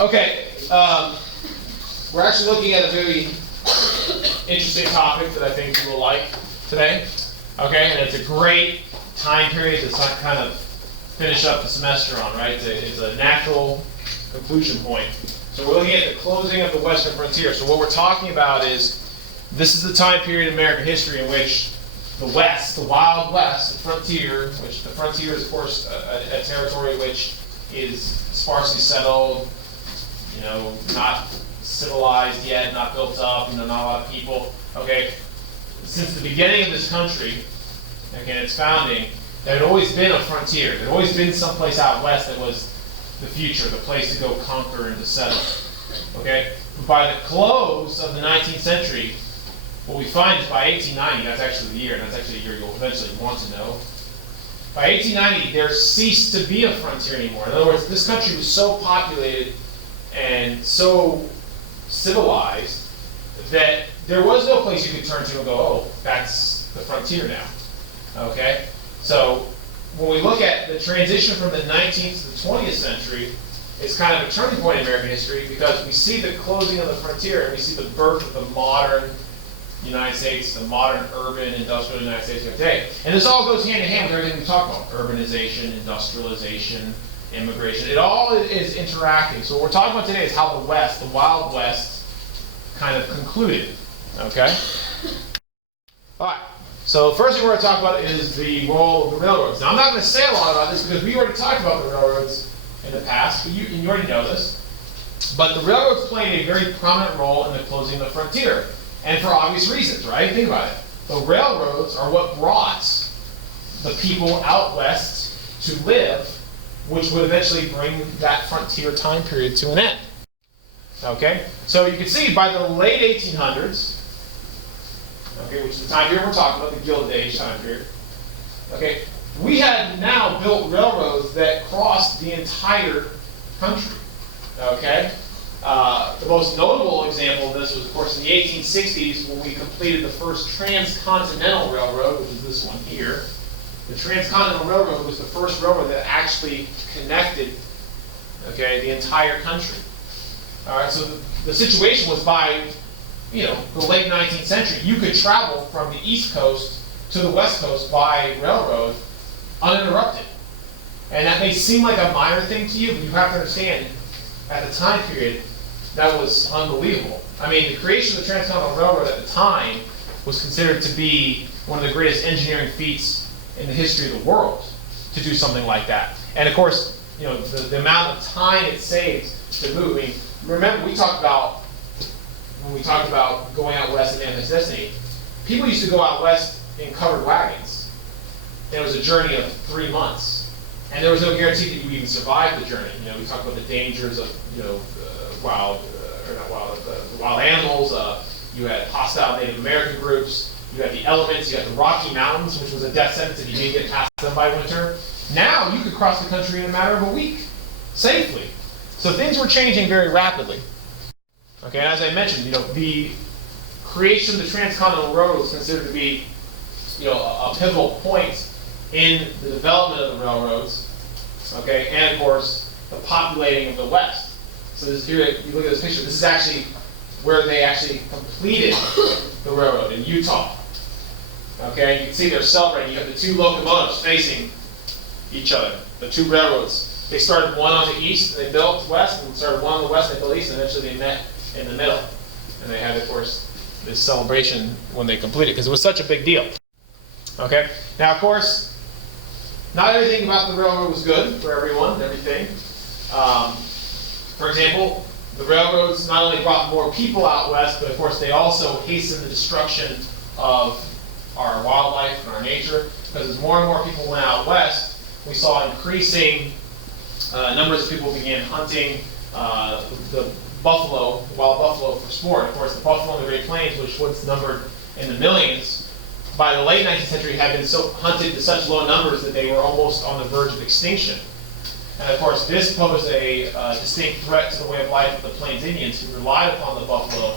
Okay, we're actually looking at a very interesting topic that I think you will like today. Okay, and it's a great time period to kind of finish up the semester on, right? It's a natural conclusion point. So we're looking at the closing of the Western frontier. So what we're talking about is, this is the time period in American history in which the West, the Wild West, the frontier, which the frontier is of course a territory which is sparsely settled, you know, not civilized yet, not built up, you know, not a lot of people. Okay, since the beginning of this country, okay, its founding, there had always been a frontier. There had always been someplace out west that was the future, the place to go conquer and to settle. Okay, but by the close of the 19th century, what we find is by 1890, that's actually the year, and that's actually the year you'll eventually want to know. By 1890, there ceased to be a frontier anymore. In other words, this country was so populated and so civilized that there was no place you could turn to and go, oh, that's the frontier now. Okay? So when we look at the transition from the 19th to the 20th century, it's kind of a turning point in American history because we see the closing of the frontier and we see the birth of the modern United States, the modern urban industrial United States of today. And this all goes hand in hand with everything we talk about. Urbanization, industrialization, immigration. It all is interacting. So what we're talking about today is how the West, the Wild West, kind of concluded. Okay? All right. So first thing we're going to talk about is the role of the railroads. Now I'm not going to say a lot about this because we already talked about the railroads in the past, and you already know this. But the railroads played a very prominent role in the closing of the frontier. And for obvious reasons, right? Think about it. The railroads are what brought the people out west to live, which would eventually bring that frontier time period to an end. Okay? So you can see by the late 1800s, okay, which is the time period we're talking about, the Gilded Age time period, okay, we had now built railroads that crossed the entire country. Okay? The most notable example of this was, of course, in the 1860s when we completed the first transcontinental railroad, which is this one here. The transcontinental railroad was the first railroad that actually connected, okay, the entire country. All right, so the situation was by, you know, the late 19th century, you could travel from the East Coast to the West Coast by railroad uninterrupted. And that may seem like a minor thing to you, but you have to understand, at the time period, that was unbelievable. I mean, the creation of the Transcontinental Railroad at the time was considered to be one of the greatest engineering feats in the history of the world to do something like that. And of course, you know, the amount of time it saved to move. I mean, remember we talked about, when we talked about going out west and Manifest Destiny, people used to go out west in covered wagons. And it was a journey of 3 months. And there was no guarantee that you even survived the journey. You know, we talked about the dangers of, you know, wild animals. You had hostile Native American groups. You had the elements. You had the Rocky Mountains, which was a death sentence if you didn't get past them by winter. Now you could cross the country in a matter of a week, safely. So things were changing very rapidly. Okay, and as I mentioned, you know, the creation of the Transcontinental Railroad was considered to be, you know, a pivotal point in the development of the railroads, okay, and of course the populating of the West. So this, here you look at this picture. This is actually where they actually completed the railroad in Utah. Okay, you can see they're celebrating. You have the two locomotives facing each other. The two railroads. They started one on the east, they built west, and started one on the west, they built east, and eventually they met in the middle. And they had, of course, this celebration when they completed, because it was such a big deal. Okay, now of course, not everything about the railroad was good for everyone and everything. For example, the railroads not only brought more people out west, but of course they also hastened the destruction of our wildlife and our nature, because as more and more people went out west, we saw increasing numbers of people began hunting the buffalo, wild buffalo for sport. Of course, the buffalo in the Great Plains, which was numbered in the millions, by the late 19th century had been so hunted to such low numbers that they were almost on the verge of extinction. And of course, this posed a distinct threat to the way of life of the Plains Indians who relied upon the buffalo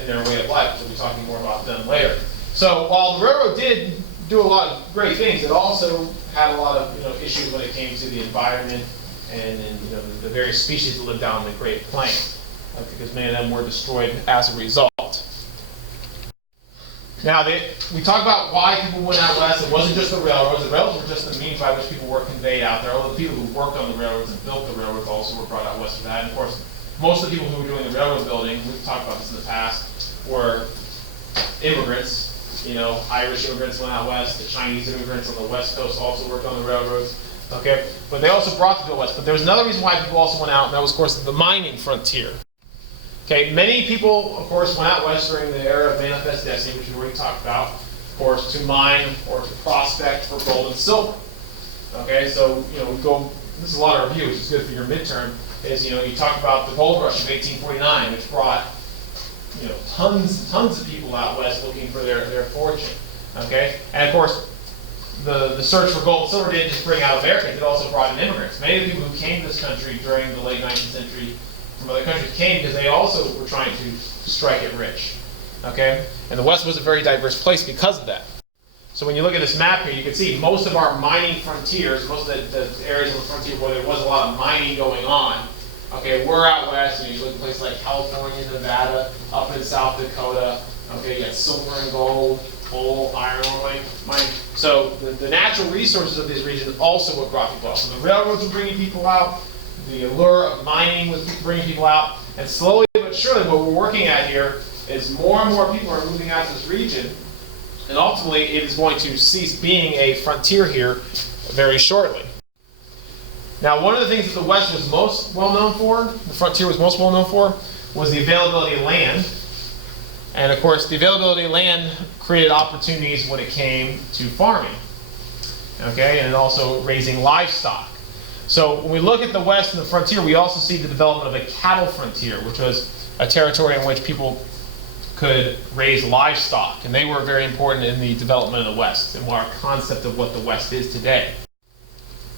in their way of life. We'll be talking more about them later. So while the railroad did do a lot of great things, it also had a lot of issues when it came to the environment and the various species that live down in the Great Plains, because many of them were destroyed as a result. Now, we talked about why people went out west. It wasn't just the railroads. The railroads were just the means by which people were conveyed out there. Although the people who worked on the railroads and built the railroads also were brought out west for that. And of course, most of the people who were doing the railroad building, we've talked about this in the past, were immigrants. Irish immigrants went out west. The Chinese immigrants on the west coast also worked on the railroads. Okay, but they also brought the people west. But there was another reason why people also went out, and that was, of course, the mining frontier. Okay, many people, of course, went out west during the era of Manifest Destiny, which we already talked about, of course, to mine or to prospect for gold and silver. Okay, so, we go, this is a lot of review, which is good for your midterm, is, you talk about the gold rush of 1849, which brought, tons and tons of people out west looking for their fortune. Okay, and of course, the search for gold and silver didn't just bring out Americans, it also brought in immigrants. Many of the people who came to this country during the late 19th century from other countries came because they also were trying to strike it rich. Okay? And the West was a very diverse place because of that. So when you look at this map here, you can see most of our mining frontiers, most of the areas on the frontier where there was a lot of mining going on, okay, we're out west, and you look at places like California, Nevada, up in South Dakota, okay, you got silver and gold, coal, iron ore mining. So the natural resources of these regions also what brought people out. So the railroads were bringing people out, the allure of mining was bringing people out, and slowly but surely what we're working at here is more and more people are moving out to this region, and ultimately it is going to cease being a frontier here very shortly. Now, one of the things that the West was most well known for, the frontier was most well known for, was the availability of land. And of course, the availability of land created opportunities when it came to farming, okay, and also raising livestock. So when we look at the West and the frontier, we also see the development of a cattle frontier, which was a territory in which people could raise livestock. And they were very important in the development of the West and our concept of what the West is today.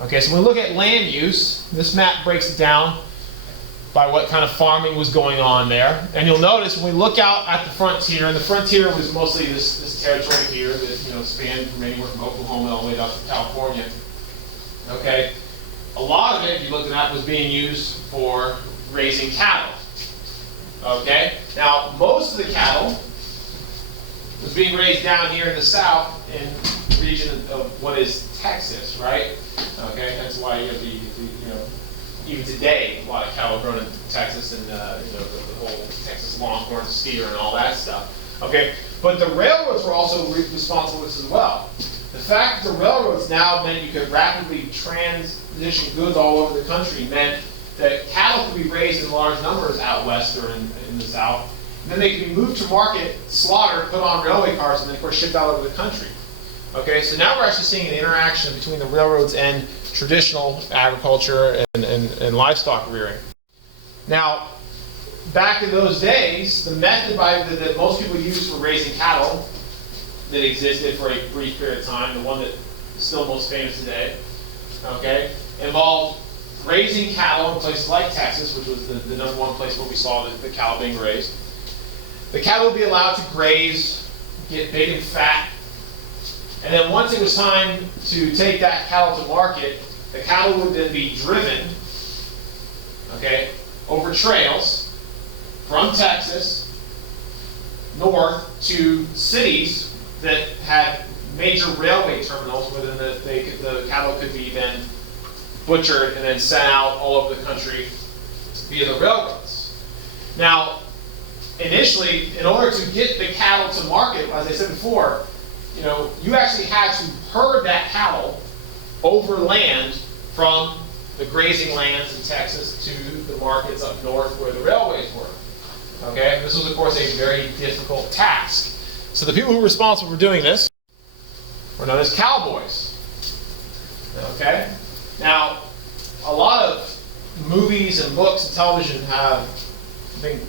Okay, so when we look at land use, this map breaks it down by what kind of farming was going on there. And you'll notice when we look out at the frontier, and the frontier was mostly this territory here that spanned from anywhere from Oklahoma all the way up to California. Okay. A lot of it, if you look at that, was being used for raising cattle. Okay? Now, most of the cattle was being raised down here in the south in the region of what is Texas, right? Okay? That's why you have even today, a lot of cattle are grown in Texas and the whole Texas Longhorn steer and all that stuff. Okay? But the railroads were also responsible for this as well. The fact that the railroads now meant you could rapidly transition goods all over the country meant that cattle could be raised in large numbers out west or in the south. And then they could be moved to market, slaughtered, put on railway cars, and then of course shipped out over the country. Okay, so now we're actually seeing an interaction between the railroads and traditional agriculture and livestock rearing. Now, back in those days, the method that most people used for raising cattle that existed for a brief period of time, the one that is still most famous today, okay, involved raising cattle in places like Texas, which was the number one place where we saw the cattle being raised. The cattle would be allowed to graze, get big and fat, and then once it was time to take that cattle to market, the cattle would then be driven, okay, over trails from Texas north to cities that had major railway terminals where the cattle could be then butchered and then sent out all over the country via the railroads. Now, initially, in order to get the cattle to market, as I said before, you actually had to herd that cattle over land from the grazing lands in Texas to the markets up north where the railways were. Okay, this was of course a very difficult task. So the people who were responsible for doing this were known as cowboys. Okay? Now, a lot of movies and books and television have been,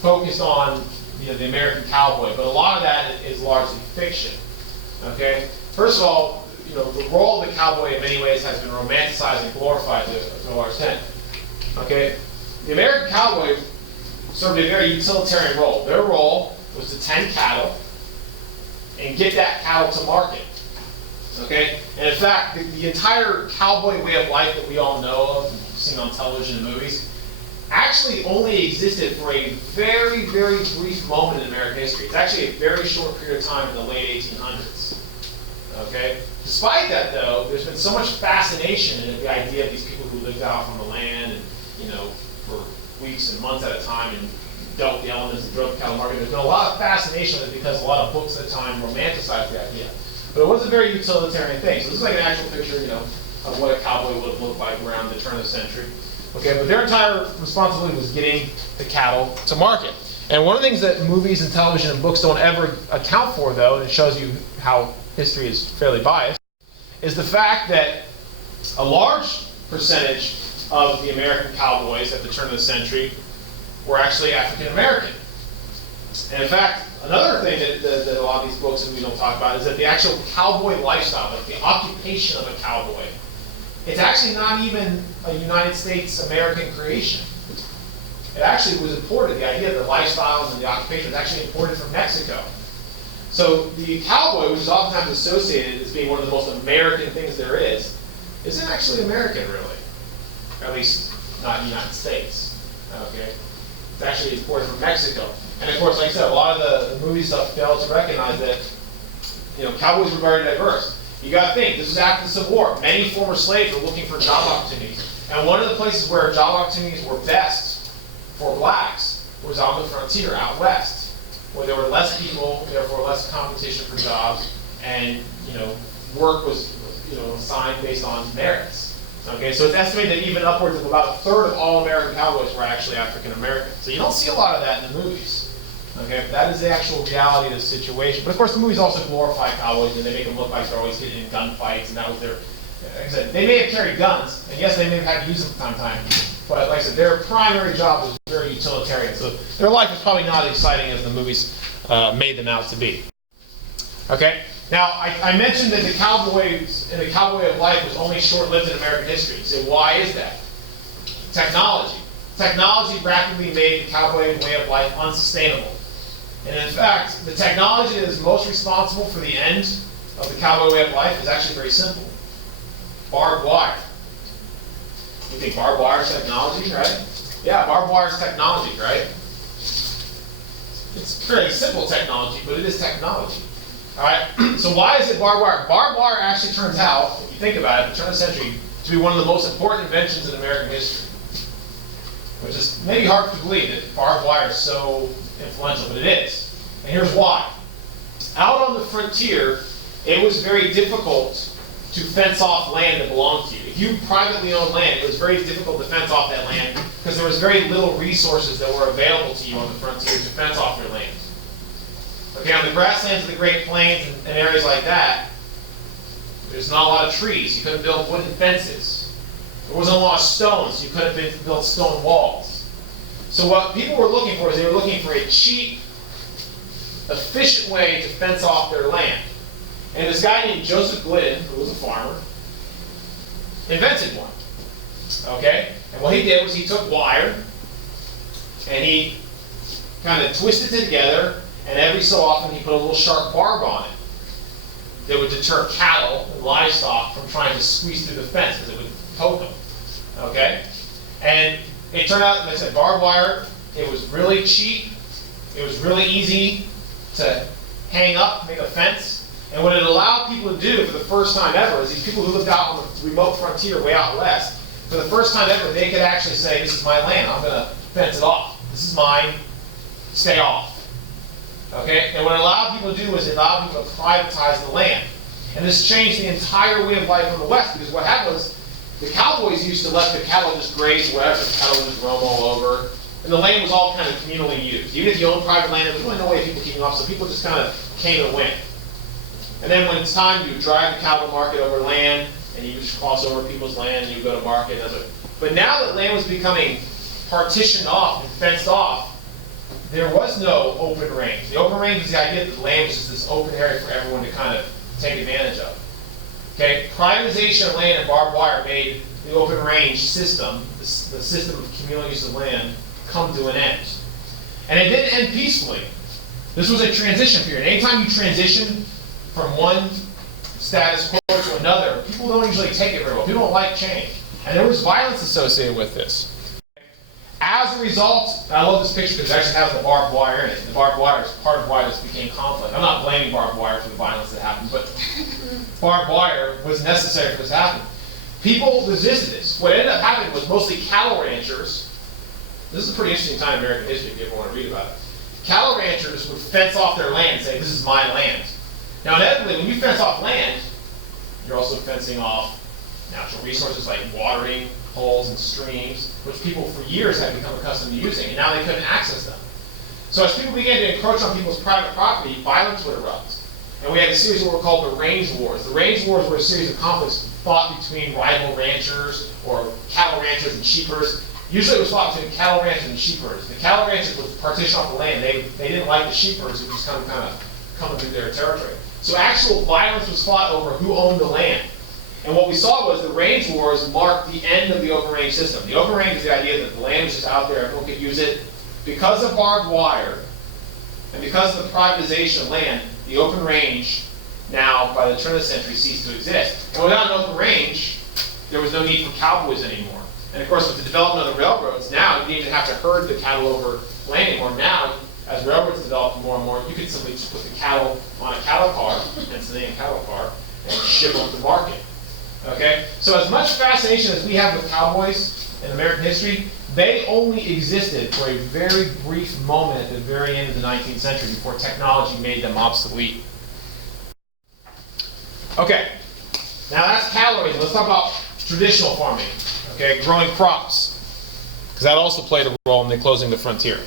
focused on the American cowboy, but a lot of that is largely fiction. Okay? First of all, the role of the cowboy in many ways has been romanticized and glorified to a large extent. Okay? The American cowboy served a very utilitarian role. Their role was to tend cattle and get that cattle to market. Okay? And in fact, the entire cowboy way of life that we all know of, and seen on television and movies, actually only existed for a very, very brief moment in American history. It's actually a very short period of time in the late 1800s. Okay? Despite that, though, there's been so much fascination in the idea of these people who lived out on the land and, for weeks and months at a time and dealt with the elements of drug cattle market. There's been a lot of fascination with it because a lot of books at the time romanticized the idea. But it was a very utilitarian thing. So this is like an actual picture, of what a cowboy would have looked like around the turn of the century. Okay, but their entire responsibility was getting the cattle to market. And one of the things that movies and television and books don't ever account for, though, and it shows you how history is fairly biased, is the fact that a large percentage of the American cowboys at the turn of the century were actually African American. And in fact, another thing that a lot of these books and we don't talk about is that the actual cowboy lifestyle, like the occupation of a cowboy, it's actually not even a United States American creation. It actually was imported. The idea of the lifestyles and the occupation was actually imported from Mexico. So the cowboy, which is oftentimes associated as being one of the most American things there is, isn't actually American, really. At least not in the United States. Okay? It's actually imported from Mexico. And of course, like I said, a lot of the movie stuff fails to recognize that cowboys were very diverse. You got to think, this is after the Civil War. Many former slaves were looking for job opportunities. And one of the places where job opportunities were best for blacks was on the frontier out west, where there were less people, therefore less competition for jobs, and work was assigned based on merits. Okay, so it's estimated that even upwards of about a third of all American cowboys were actually African American. So you don't see a lot of that in the movies. Okay, that is the actual reality of the situation. But of course, the movies also glorify cowboys and they make them look like they're always getting in gunfights, and that was their. Like I said, they may have carried guns, and yes, they may have had to use them from time to time. But like I said, their primary job was very utilitarian. So their life is probably not as exciting as the movies made them out to be. Okay. Now, I mentioned that the cowboys and the cowboy of life was only short-lived in American history. You say, why is that? Technology. Technology rapidly made the cowboy way of life unsustainable. And in fact, the technology that is most responsible for the end of the cowboy way of life is actually very simple. Barbed wire. You think barbed wire is technology, right? Yeah, barbed wire is technology, right? It's very simple technology, but it is technology. All right, so why is it barbed wire? Barbed wire actually turns out, if you think about it, at the turn of the century, to be one of the most important inventions in American history. Which is maybe hard to believe that barbed wire is so influential, but it is. And here's why. Out on the frontier, it was very difficult to fence off land that belonged to you. If you privately owned land, it was very difficult to fence off that land because there was very little resources that were available to you on the frontier to fence off your land. Okay, on the grasslands of the Great Plains and areas like that, there's not a lot of trees. You couldn't build wooden fences. There wasn't a lot of stones. You couldn't build stone walls. So what people were looking for is they were looking for a cheap, efficient way to fence off their land. And this guy named Joseph Glidden, who was a farmer, invented one. Okay? And what he did was he took wire and he kind of twisted it together, and every so often he put a little sharp barb on it that would deter cattle and livestock from trying to squeeze through the fence because it would poke them. Okay? And it turned out, like I said, barbed wire, it was really cheap. It was really easy to hang up, make a fence. And what it allowed people to do for the first time ever is these people who lived out on the remote frontier way out west, for the first time ever, they could actually say, this is my land, I'm going to fence it off. This is mine, stay off. Okay? And what it allowed people to do was it allowed people to privatize the land. And this changed the entire way of life in the West, because what happened was the cowboys used to let the cattle just graze wherever. The cattle would just roam all over. And the land was all kind of communally used. Even if you owned private land, there was really no way of people keeping off, so people just kind of came and went. And then when it's time, you drive the cattle market over land, and you just cross over people's land, and you go to market. And that's but now that land was becoming partitioned off and fenced off, there was no open range. The open range was the idea that the land was just this open area for everyone to kind of take advantage of. Okay, privatization of land and barbed wire made the open range system, the system of communal use of land, come to an end. And it didn't end peacefully. This was a transition period. Anytime you transition from one status quo to another, people don't usually take it very well. People don't like change. And there was violence associated with this. As a result, I love this picture because it actually has the barbed wire in it. The barbed wire is part of why this became conflict. I'm not blaming barbed wire for the violence that happened, but barbed wire was necessary for this to happen. People resisted this. What ended up happening was mostly cattle ranchers. This is a pretty interesting time in American history if you ever want to read about it. Cattle ranchers would fence off their land and say, this is my land. Now inevitably, when you fence off land, you're also fencing off natural resources like watering holes and streams, which people for years had become accustomed to using, and now they couldn't access them. So as people began to encroach on people's private property, violence would erupt. And we had a series of what were called the range wars. The range wars were a series of conflicts fought between rival ranchers or cattle ranchers and sheepers. Usually it was fought between cattle ranchers and sheepers. The cattle ranchers would partition off the land. They didn't like the sheepers who just kind of coming through their territory. So actual violence was fought over who owned the land. And what we saw was the range wars marked the end of the open range system. The open range is the idea that the land was just out there, everyone could use it. Because of barbed wire, and because of the privatization of land, the open range now, by the turn of the century, ceased to exist. And without an open range, there was no need for cowboys anymore. And of course, with the development of the railroads, now you didn't even have to herd the cattle over land anymore. Now, as railroads developed more and more, you could simply just put the cattle on a cattle car, hence the name cattle car, and ship them to market. Okay? So as much fascination as we have with cowboys in American history, they only existed for a very brief moment at the very end of the 19th century before technology made them obsolete. Okay, now that's cattle raising. Let's talk about traditional farming, okay, growing crops, because that also played a role in the closing the frontier.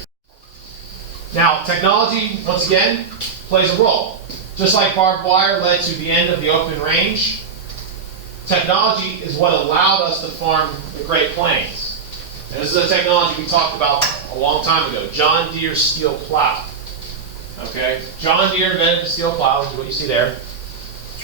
Now, technology, once again, plays a role. Just like barbed wire led to the end of the open range, technology is what allowed us to farm the Great Plains. And this is a technology we talked about a long time ago, John Deere steel plow. Okay, John Deere invented the steel plow, which is what you see there,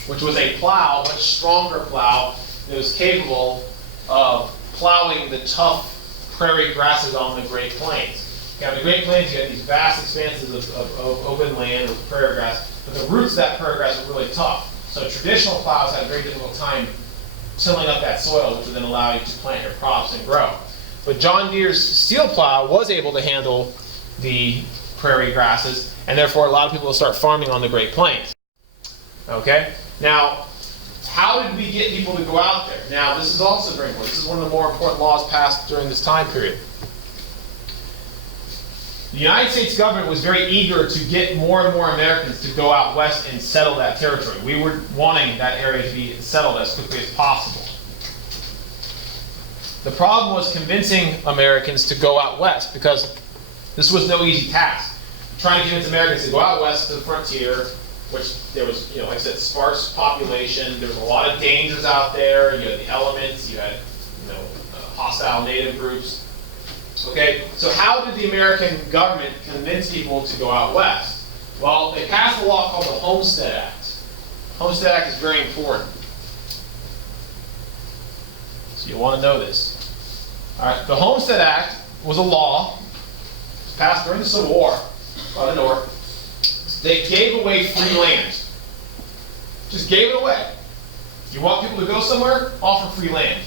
which was a plow, much stronger plow, that was capable of plowing the tough prairie grasses on the Great Plains. Okay, on the Great Plains, you had these vast expanses of open land with prairie grass, but the roots of that prairie grass were really tough. So traditional plows had a very difficult time tilling up that soil, which would then allow you to plant your crops and grow. But John Deere's steel plow was able to handle the prairie grasses, and therefore allowed people to start farming on the Great Plains. Okay? Now, how did we get people to go out there? Now, this is also very important. This is one of the more important laws passed during this time period. The United States government was very eager to get more and more Americans to go out west and settle that territory. We were wanting that area to be settled as quickly as possible. The problem was convincing Americans to go out west, because this was no easy task. Trying to convince Americans to go out west to the frontier, which there was, like I said, sparse population. There was a lot of dangers out there. You had the elements. You had, hostile native groups. Okay, so how did the American government convince people to go out west? Well, they passed a law called the Homestead Act. Homestead Act is very important. So you want to know this. All right, the Homestead Act was a law. It was passed during the Civil War by the North. They gave away free land. Just gave it away. You want people to go somewhere? Offer free land.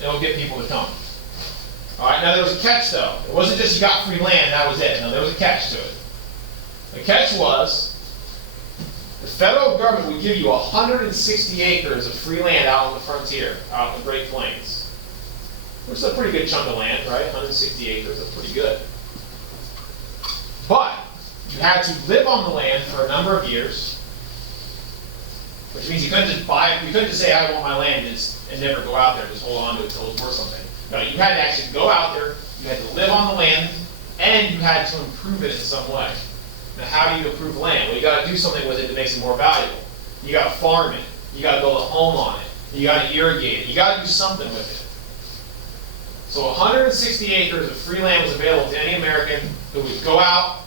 It'll get people to come. All right, now there was a catch though. It wasn't just you got free land, that was it. No, there was a catch to it. The catch was the federal government would give you 160 acres of free land out on the frontier, out in the Great Plains. Which is a pretty good chunk of land, right? 160 acres, that's pretty good. But you had to live on the land for a number of years, which means you couldn't just buy it. You couldn't just say, I want my land and never go out there, just hold on to it until it was worth something. No, you had to actually go out there, you had to live on the land, and you had to improve it in some way. Now, how do you improve the land? Well, you got to do something with it that makes it more valuable. You got to farm it. You got to build a home on it. You got to irrigate it. You got to do something with it. So 160 acres of free land was available to any American who would go out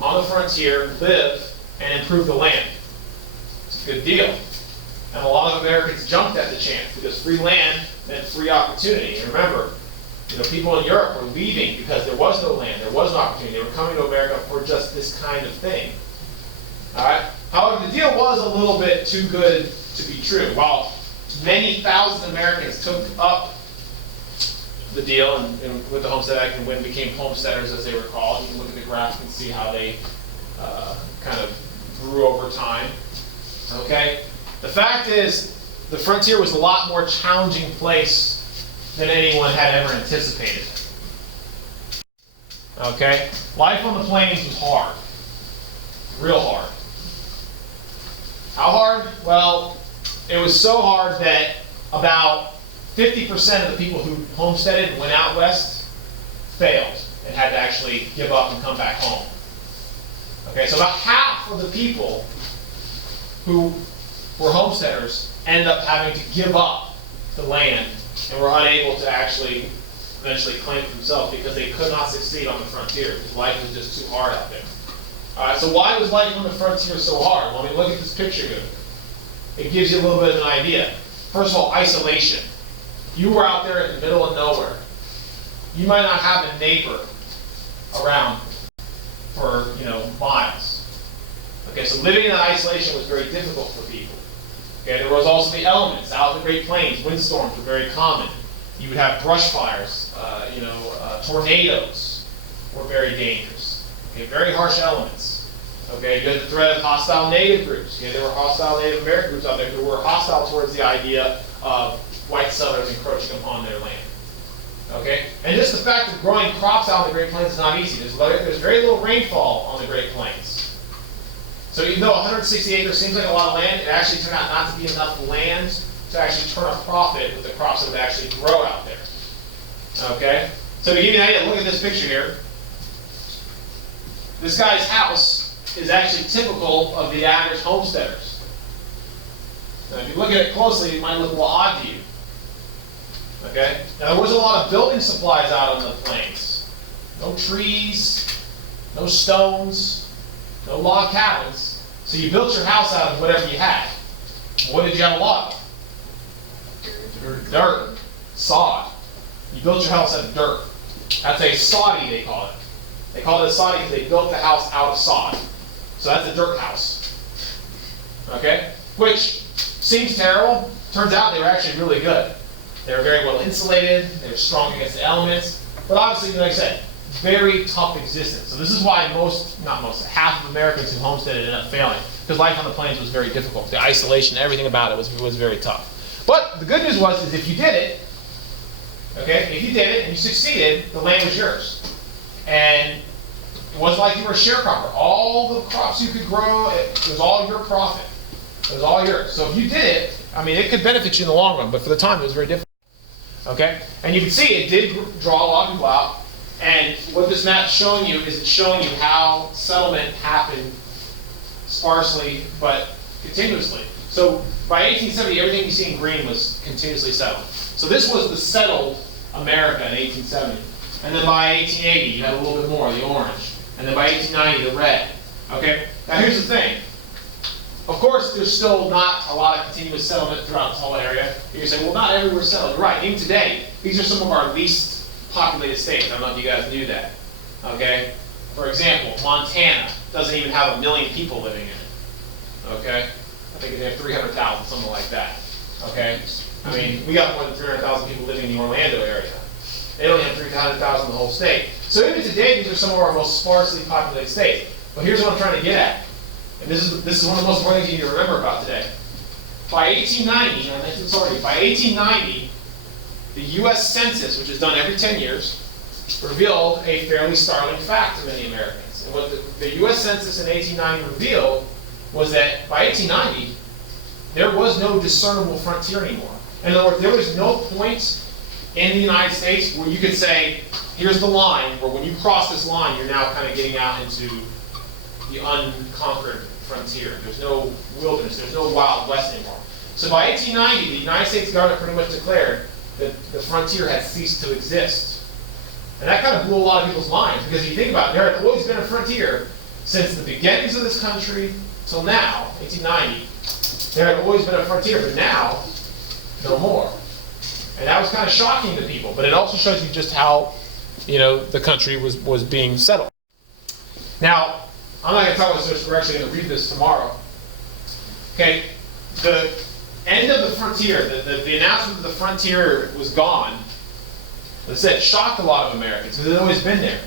on the frontier, live, and improve the land. It's a good deal. And a lot of Americans jumped at the chance because free land meant free opportunity. And remember, people in Europe were leaving because there was no land, there was no opportunity. They were coming to America for just this kind of thing. All right. However, the deal was a little bit too good to to be true. While many thousands of Americans took up the deal and with the Homestead Act and when became homesteaders, as they were called, you can look at the graph and see how they kind of grew over time. Okay? The fact is, the frontier was a lot more challenging place than anyone had ever anticipated. Okay? Life on the plains was hard. Real hard. How hard? Well, it was so hard that about 50% of the people who homesteaded and went out west failed and had to actually give up and come back home. Okay, so about half of the people who were homesteaders ended up having to give up the land and were unable to actually eventually claim it for themselves because they could not succeed on the frontier because life was just too hard out there. So why was life on the frontier so hard? Well, I mean, look at this picture here. It gives you a little bit of an idea. First of all, isolation. You were out there in the middle of nowhere. You might not have a neighbor around for, miles. Okay, so living in isolation was very difficult for people. Okay, there was also the elements. Out in the Great Plains, windstorms were very common. You would have brush fires, tornadoes were very dangerous. Okay, very harsh elements. Okay, you had the threat of hostile native groups. Okay, there were hostile Native American groups out there who were hostile towards the idea of white settlers encroaching upon their land. Okay, and just the fact of growing crops out in the Great Plains is not easy. There's very little rainfall on the Great Plains. So even though 160 acres seems like a lot of land, it actually turned out not to be enough land to actually turn a profit with the crops that would actually grow out there. Okay, so to give you an idea, look at this picture here. This guy's house is actually typical of the average homesteaders. Now, if you look at it closely, it might look a little odd to you. Okay? Now, there was a lot of building supplies out on the plains. No trees, no stones, no log cabins. So you built your house out of whatever you had. What did you have a lot of? Dirt. Sod. You built your house out of dirt. That's a soddy, they call it. They call it a soddy because they built the house out of sod. So that's a dirt house. Okay? Which seems terrible. Turns out they were actually really good. They were very well insulated. They were strong against the elements. But obviously, like I said, very tough existence. So this is why half of Americans who homesteaded ended up failing. Because life on the plains was very difficult. The isolation, everything about it was very tough. But the good news is if you did it, okay, if you did it and you succeeded, the land was yours. And it wasn't like you were a sharecropper. All the crops you could grow, it was all your profit. It was all yours. So if you did it, I mean, it could benefit you in the long run, but for the time it was very difficult. Okay? And you can see it did draw a lot of people out. And what this map's showing you is it's showing you how settlement happened sparsely but continuously. So by 1870, everything you see in green was continuously settled. So this was the settled America in 1870. And then by 1880, you had a little bit more, the orange. And then by 1890, the red. Okay? Now here's the thing. Of course, there's still not a lot of continuous settlement throughout this whole area. You're saying, well, not everywhere settled. You're right. Even today, these are some of our least populated states. I don't know if you guys knew that. Okay? For example, Montana doesn't even have 1 million people living in it. Okay? I think they have 300,000, something like that. Okay? I mean, we got more than 300,000 people living in the Orlando area. They only have 300,000 in the whole state. So even today, these are some of our most sparsely populated states. But here's what I'm trying to get at. And this is one of the most important things you need to remember about today. By 1890, the U.S. Census, which is done every 10 years, revealed a fairly startling fact to many Americans. And what the U.S. Census in 1890 revealed was that by 1890, there was no discernible frontier anymore. In other words, there was no point in the United States where you could say, here's the line, where when you cross this line, you're now kind of getting out into the unconquered frontier. There's no wilderness, there's no Wild West anymore. So by 1890, the United States government pretty much declared that the frontier had ceased to exist. And that kind of blew a lot of people's minds, because if you think about it, there had always been a frontier since the beginnings of this country till now, 1890. There had always been a frontier, but now, no more. And that was kind of shocking to people, but it also shows you just how, the country was being settled. Now, I'm not going to talk about this, we're actually going to read this tomorrow. Okay, the end of the frontier, the announcement that the frontier was gone, as I said, shocked a lot of Americans because it had always been there.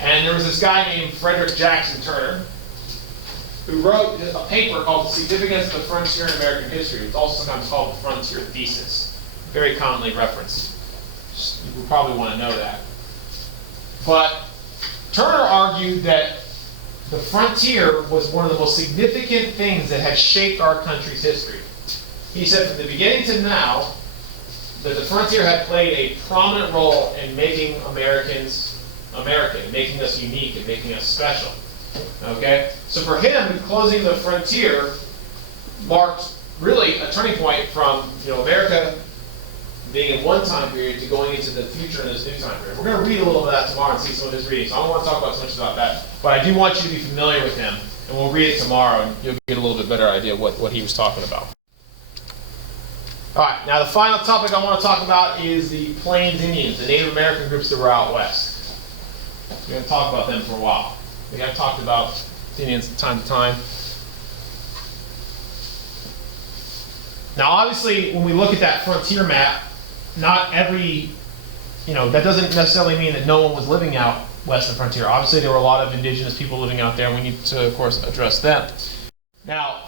And there was this guy named Frederick Jackson Turner who wrote a paper called The Significance of the Frontier in American History. It's also sometimes called the Frontier Thesis, very commonly referenced. You would probably want to know that. But Turner argued that the frontier was one of the most significant things that had shaped our country's history. He said from the beginning to now that the frontier had played a prominent role in making Americans American, making us unique and making us special. Okay? So for him, closing the frontier marked really a turning point from America being in one time period to going into the future in this new time period. We're going to read a little bit of that tomorrow and see some of his readings. So I don't want to talk about so much about that, but I do want you to be familiar with him, and we'll read it tomorrow, and you'll get a little bit better idea of what he was talking about. All right, now the final topic I want to talk about is the Plains Indians, the Native American groups that were out west. We're going to talk about them for a while. We have talked about Indians from time to time. Now, obviously, when we look at that frontier map, not every, that doesn't necessarily mean that no one was living out west of the frontier. Obviously, there were a lot of indigenous people living out there, and we need to, of course, address them. Now,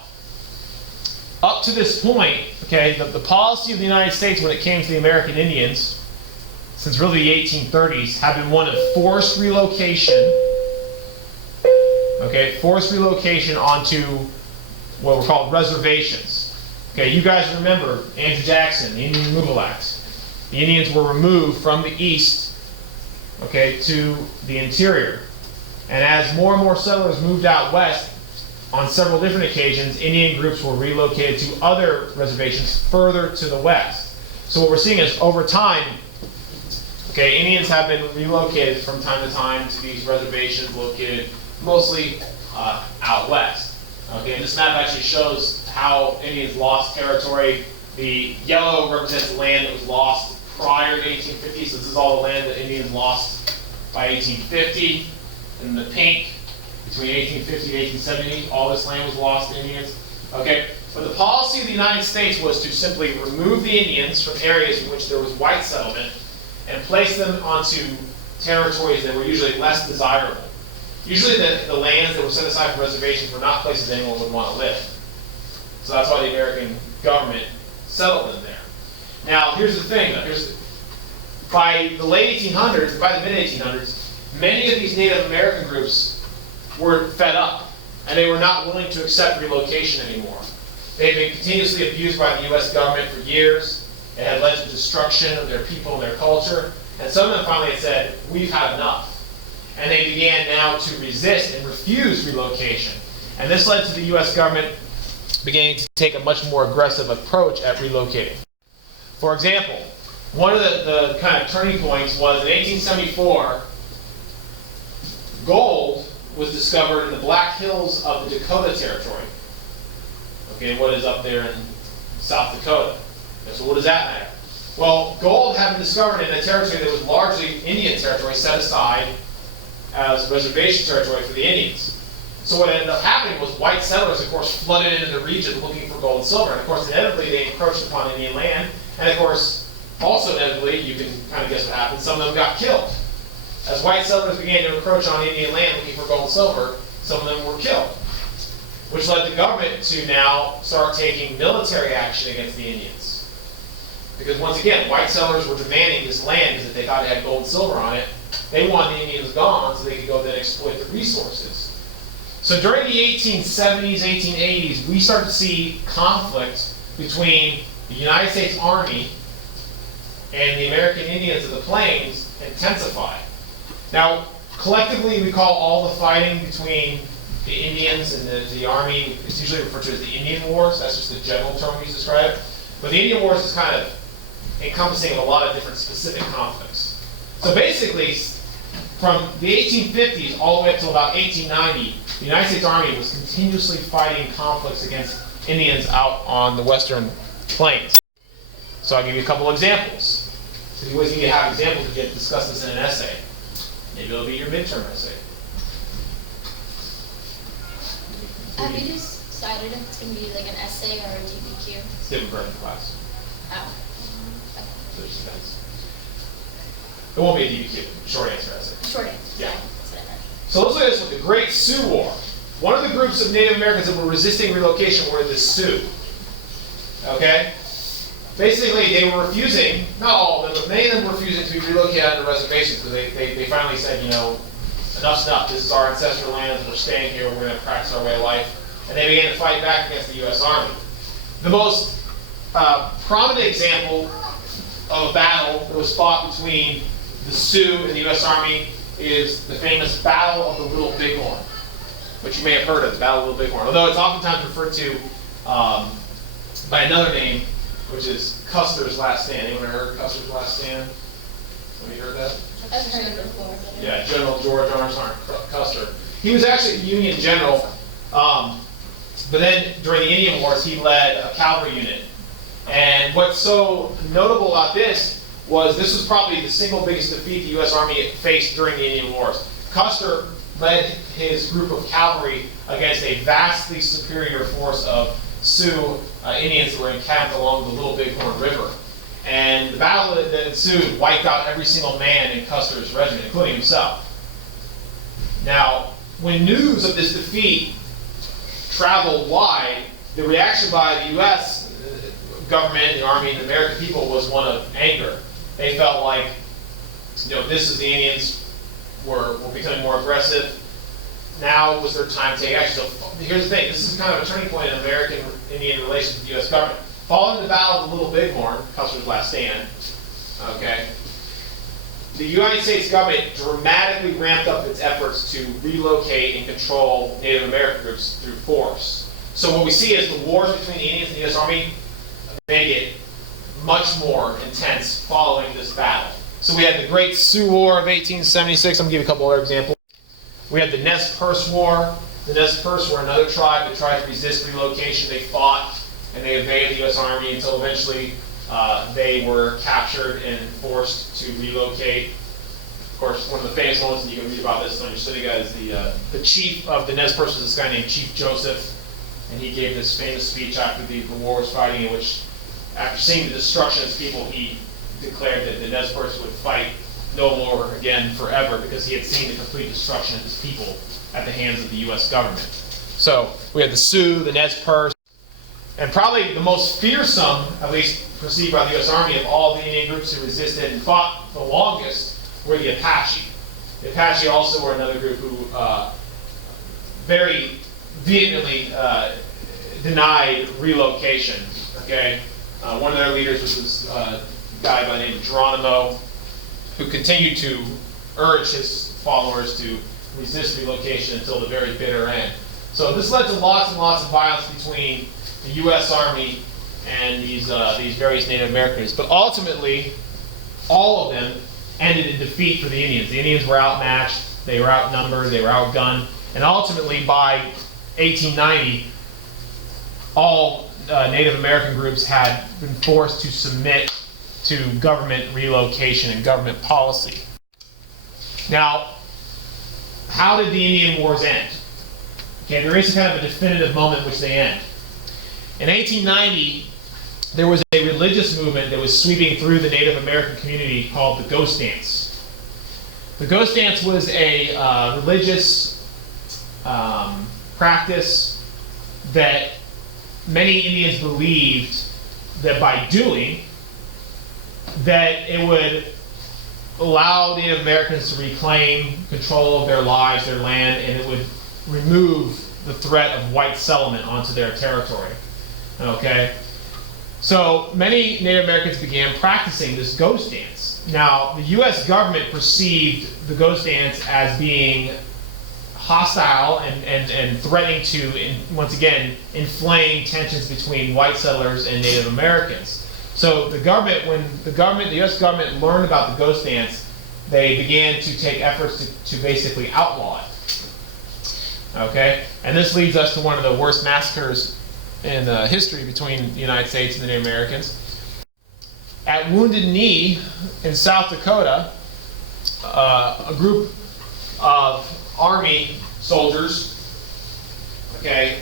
up to this point, okay, the policy of the United States when it came to the American Indians, since really the 1830s, have been one of forced relocation, okay, forced relocation onto what were called reservations. Okay, you guys remember Andrew Jackson, the Indian Removal Act. The Indians were removed from the east, okay, to the interior. And as more and more settlers moved out west, on several different occasions, Indian groups were relocated to other reservations further to the west. So what we're seeing is over time, okay, Indians have been relocated from time to time to these reservations located mostly out west. Okay, and this map actually shows how Indians lost territory. The yellow represents land that was lost prior to 1850, so this is all the land that Indians lost by 1850. And the pink, between 1850 and 1870, all this land was lost to Indians. Okay, but the policy of the United States was to simply remove the Indians from areas in which there was white settlement and place them onto territories that were usually less desirable. Usually the lands that were set aside for reservations were not places anyone would want to live. So that's why the American government settled them there. Now, here's the thing, though. By the late 1800s, by the mid-1800s, many of these Native American groups were fed up, and they were not willing to accept relocation anymore. They had been continuously abused by the U.S. government for years. It had led to destruction of their people and their culture. And some of them finally had said, we've had enough. And they began now to resist and refuse relocation. And this led to the U.S. government beginning to take a much more aggressive approach at relocating. For example, one of the kind of turning points was in 1874, gold was discovered in the Black Hills of the Dakota Territory. Okay, what is up there in South Dakota? And so what does that matter? Well, gold had been discovered in a territory that was largely Indian territory set aside as reservation territory for the Indians. So what ended up happening was white settlers, of course, flooded into the region looking for gold and silver. And of course, inevitably, they encroached upon Indian land. And of course, also inevitably, you can kind of guess what happened, some of them got killed. As white settlers began to encroach on Indian land looking for gold and silver, some of them were killed. Which led the government to now start taking military action against the Indians. Because once again, white settlers were demanding this land because they thought it had gold and silver on it. They wanted the Indians gone so they could go then exploit the resources. So during the 1870s, 1880s, we started to see conflict between the United States Army and the American Indians of the Plains intensify. Now, collectively, we call all the fighting between the Indians and the Army, it's usually referred to as the Indian Wars. That's just the general term we use to describe it. But the Indian Wars is kind of encompassing a lot of different specific conflicts. So basically, from the 1850s all the way up to about 1890, the United States Army was continuously fighting conflicts against Indians out on the western plains. So I'll give you a couple examples. So you always need to have examples to discuss this in an essay. Maybe it'll be your midterm essay. Have you just decided if it's going to be like an essay or a DBQ? It's different per class. Oh. Okay. So it just depends. It won't be a DBQ. Short answer, essay. Short answer. Yeah. That's what I meant. So let's look at this one, the Great Sioux War. One of the groups of Native Americans that were resisting relocation were the Sioux. Okay? Basically, they were refusing, not all of them, but many of them were refusing to be relocated onto reservations because they finally said, you know, enough's enough. This is our ancestral land. We're staying here. We're going to practice our way of life. And they began to fight back against the U.S. Army. The most prominent example of a battle that was fought between the Sioux and the U.S. Army is the famous Battle of the Little Bighorn, which you may have heard of, the Battle of the Little Bighorn. Although it's oftentimes referred to by another name, which is Custer's Last Stand. Anyone ever heard of Custer's Last Stand? Have you heard that? I've heard it before. Yeah, General George Armstrong Custer. He was actually a Union general, but then during the Indian Wars, he led a cavalry unit. And what's so notable about this was probably the single biggest defeat the U.S. Army faced during the Indian Wars. Custer led his group of cavalry against a vastly superior force of Sioux Indians that were encamped along the Little Bighorn River. And the battle that ensued wiped out every single man in Custer's regiment, including himself. Now, when news of this defeat traveled wide, the reaction by the U.S. government, the Army, and the American people was one of anger. They felt like, you know, this is the Indians were becoming more aggressive. Now was their time to take action. So here's the thing, this is kind of a turning point in American-Indian relations with the U.S. government. Following the Battle of the Little Bighorn, Custer's Last Stand, okay, the United States government dramatically ramped up its efforts to relocate and control Native American groups through force. So what we see is the wars between the Indians and the U.S. Army make it much more intense following this battle. So we had the Great Sioux War of 1876. I'm going to give you a couple other examples. We had the Nez Perce War. The Nez Perce were another tribe that tried to resist relocation. They fought and they evaded the U.S. Army until eventually they were captured and forced to relocate. Of course, one of the famous ones, and you can read about this on your study guide, is the chief of the Nez Perce was this guy named Chief Joseph, and he gave this famous speech after the war was fighting, in which, after seeing the destruction of his people, he declared that the Nez Perce would fight no more again forever because he had seen the complete destruction of his people at the hands of the U.S. government. So we had the Sioux, the Nez Perce, and probably the most fearsome, at least perceived by the U.S. Army, of all the Indian groups who resisted and fought the longest were the Apache. The Apache also were another group who very vehemently denied relocation. Okay, one of their leaders was this guy by the name of Geronimo, who continued to urge his followers to resist relocation until the very bitter end. So this led to lots and lots of violence between the U.S. Army and these various Native Americans. But ultimately, all of them ended in defeat for the Indians. The Indians were outmatched, they were outnumbered, they were outgunned, and ultimately by 1890, all Native American groups had been forced to submit to government relocation and government policy. Now, how did the Indian Wars end? Okay, there is kind of a definitive moment in which they end. In 1890, there was a religious movement that was sweeping through the Native American community called the Ghost Dance. The Ghost Dance was a religious practice that many Indians believed that by doing, that it would allow Native Americans to reclaim control of their lives, their land, and it would remove the threat of white settlement onto their territory. Okay? So many Native Americans began practicing this ghost dance. Now, the U.S. government perceived the ghost dance as being hostile and threatening to, once again, inflame tensions between white settlers and Native Americans. So the government, when the U.S. government learned about the ghost dance, they began to take efforts to basically outlaw it. Okay? And this leads us to one of the worst massacres in history between the United States and the Native Americans. At Wounded Knee in South Dakota, a group of Army soldiers, okay,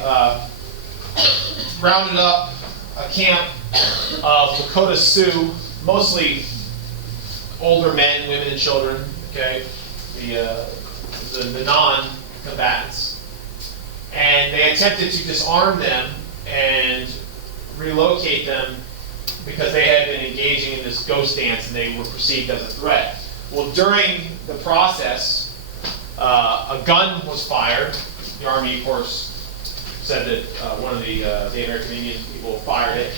rounded up a camp of Lakota Sioux, mostly older men, women, and children, okay, the non-combatants. And they attempted to disarm them and relocate them because they had been engaging in this ghost dance and they were perceived as a threat. Well, during the process, a gun was fired. The Army, of course, said that one of the American Indian people fired it.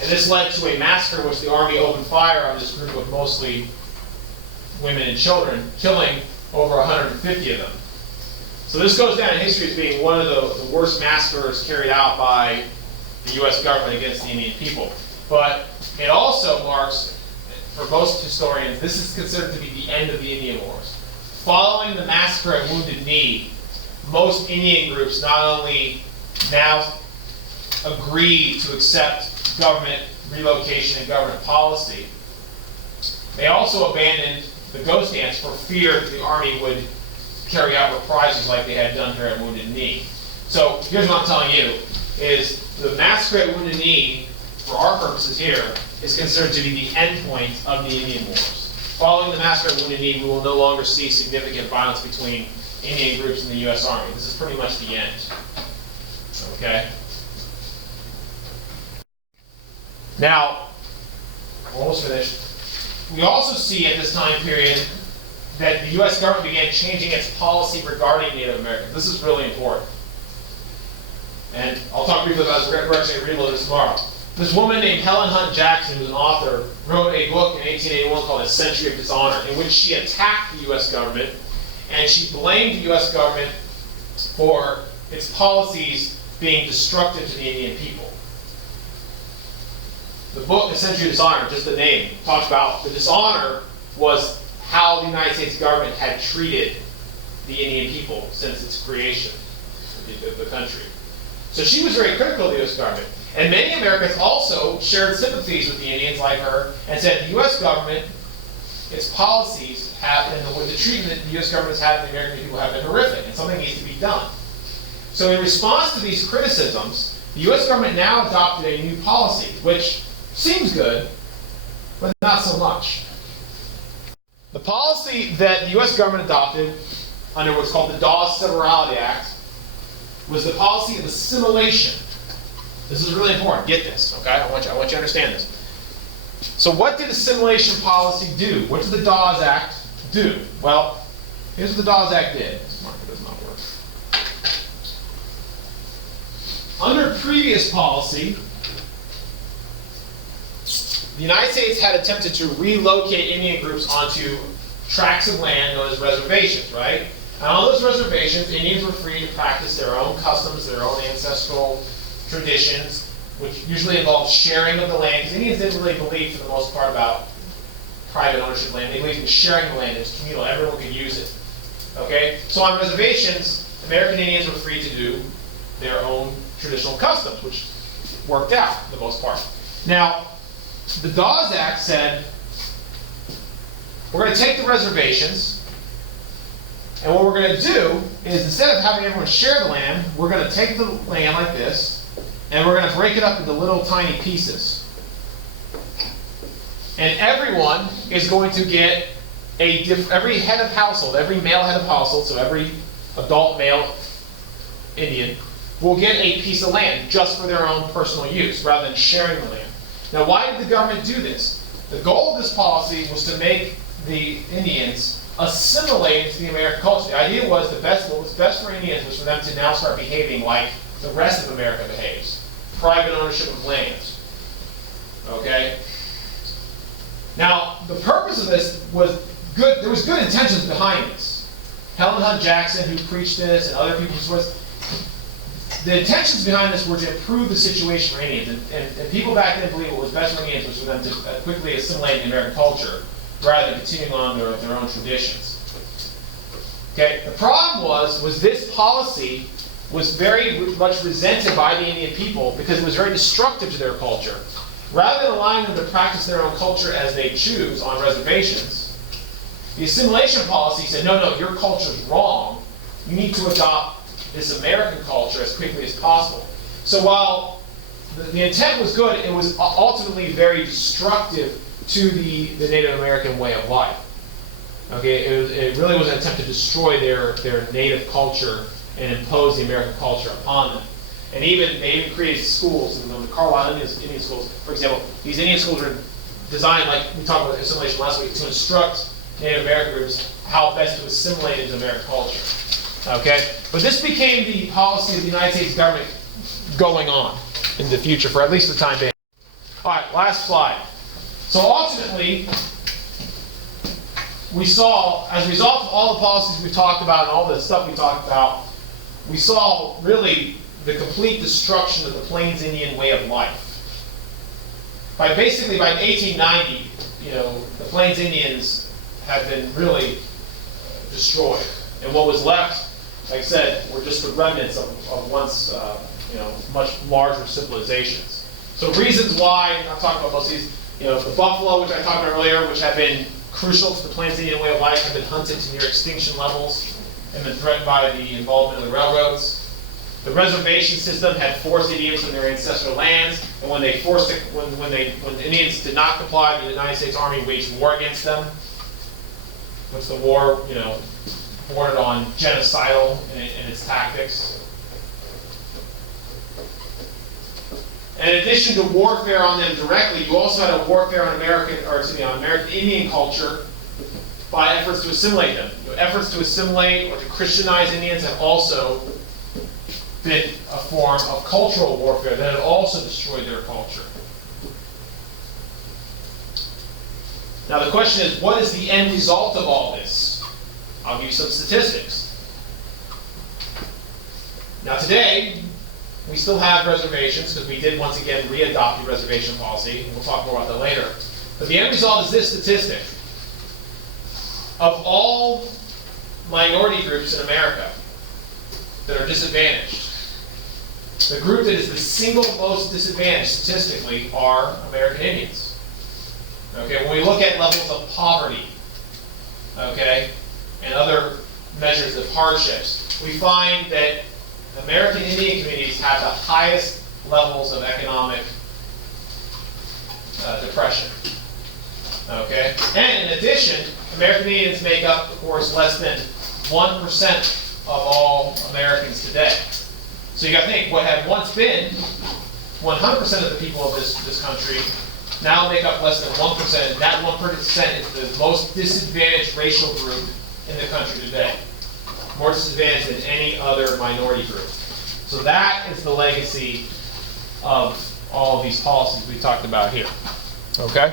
And this led to a massacre in which the Army opened fire on this group of mostly women and children, killing over 150 of them. So this goes down in history as being one of the worst massacres carried out by the U.S. government against the Indian people. But it also marks, for most historians, this is considered to be the end of the Indian Wars. Following the massacre at Wounded Knee, most Indian groups not only now agreed to accept government relocation and government policy, they also abandoned the ghost dance for fear that the Army would carry out reprisals like they had done here at Wounded Knee. So here's what I'm telling you, is the massacre at Wounded Knee, for our purposes here, is considered to be the end point of the Indian Wars. Following the massacre at Wounded Knee, we will no longer see significant violence between Indian groups and the U.S. Army. This is pretty much the end. Okay? Now, almost finished. We also see at this time period that the U.S. government began changing its policy regarding Native Americans. This is really important. And I'll talk briefly about this. We're actually going to reload this tomorrow. This woman named Helen Hunt Jackson, who's an author, wrote a book in 1881 called A Century of Dishonor, in which she attacked the U.S. government, and she blamed the U.S. government for its policies being destructive to the Indian people. The book, A Century of Dishonor, just the name, talks about the dishonor was how the United States government had treated the Indian people since its creation, the country. So she was very critical of the U.S. government. And many Americans also shared sympathies with the Indians like her and said the U.S. government, its policies have, and the treatment that the U.S. government has had of the American people have been horrific, and something needs to be done. So in response to these criticisms, the U.S. government now adopted a new policy, which seems good, but not so much. The policy that the U.S. government adopted under what's called the Dawes Act was the policy of assimilation. This is really important. Get this, okay? I want you to understand this. So what did assimilation policy do? What did the Dawes Act do? Well, here's what the Dawes Act did. This marker does not work. Under previous policy, the United States had attempted to relocate Indian groups onto tracts of land known as reservations, right? And on those reservations, Indians were free to practice their own customs, their own ancestral traditions, which usually involved sharing of the land, because Indians didn't really believe, for the most part, about private ownership of land. They believed in sharing the land. It was communal. Everyone could use it. Okay? So on reservations, American Indians were free to do their own traditional customs, which worked out, for the most part. Now, the Dawes Act said, we're going to take the reservations, and what we're going to do is, instead of having everyone share the land, we're going to take the land like this, and we're going to break it up into little tiny pieces. And everyone is going to get every head of household, every male head of household, so every adult male Indian, will get a piece of land just for their own personal use, rather than sharing the land. Now, why did the government do this? The goal of this policy was to make the Indians assimilate into the American culture. The idea was what was best for Indians was for them to now start behaving like the rest of America behaves. Private ownership of land. Okay? Now, the purpose of this was good. There was good intentions behind this. Helen Hunt Jackson, who preached this, and other people who was. The intentions behind this were to improve the situation for Indians. And people back then believed what was best for Indians was for them to quickly assimilate in American culture, rather than continuing on their own traditions. Okay? The problem was this policy was very much resented by the Indian people because it was very destructive to their culture. Rather than allowing them to practice their own culture as they choose on reservations, the assimilation policy said, no, your culture's wrong. You need to adopt this American culture as quickly as possible. So while the intent was good, it was ultimately very destructive to the Native American way of life. Okay, it really was an attempt to destroy their native culture and impose the American culture upon them. And they even created schools, and the Carlisle Indian schools, for example, these Indian schools are designed, like we talked about assimilation last week, to instruct Native American groups how best to assimilate into American culture. Okay? But this became the policy of the United States government going on in the future for at least the time being. All right, last slide. So ultimately, we saw, as a result of all the policies we talked about and all the stuff we talked about, we saw really the complete destruction of the Plains Indian way of life. By 1890, the Plains Indians had been really destroyed. And what was left, like I said, were just the remnants of once, much larger civilizations. So reasons why, I'm talking about most of these, the buffalo, which I talked about earlier, which had been crucial to the Plains Indian way of life, have been hunted to near extinction levels and been threatened by the involvement of the railroads. The reservation system had forced Indians from their ancestral lands, and when the Indians did not comply, the United States Army waged war against them. Which the war, bordered on genocidal in its tactics. And in addition to warfare on them directly, you also had a warfare on American Indian culture by efforts to assimilate them. Efforts to assimilate or to Christianize Indians have also been a form of cultural warfare that had also destroyed their culture. Now the question is, what is the end result of all this? I'll give you some statistics. Now today, we still have reservations because we did once again re-adopt the reservation policy, and we'll talk more about that later. But the end result is this statistic. Of all minority groups in America that are disadvantaged, the group that is the single most disadvantaged statistically are American Indians. Okay, when we look at levels of poverty, okay, and other measures of hardships, we find that American Indian communities have the highest levels of economic depression. Okay, and in addition, American Indians make up, of course, less than 1% of all Americans today. So you got to think, what had once been 100% of the people of this country now make up less than 1%. That 1% is the most disadvantaged racial group in the country today. More disadvantaged than any other minority group. So that is the legacy of all of these policies we talked about here. Okay?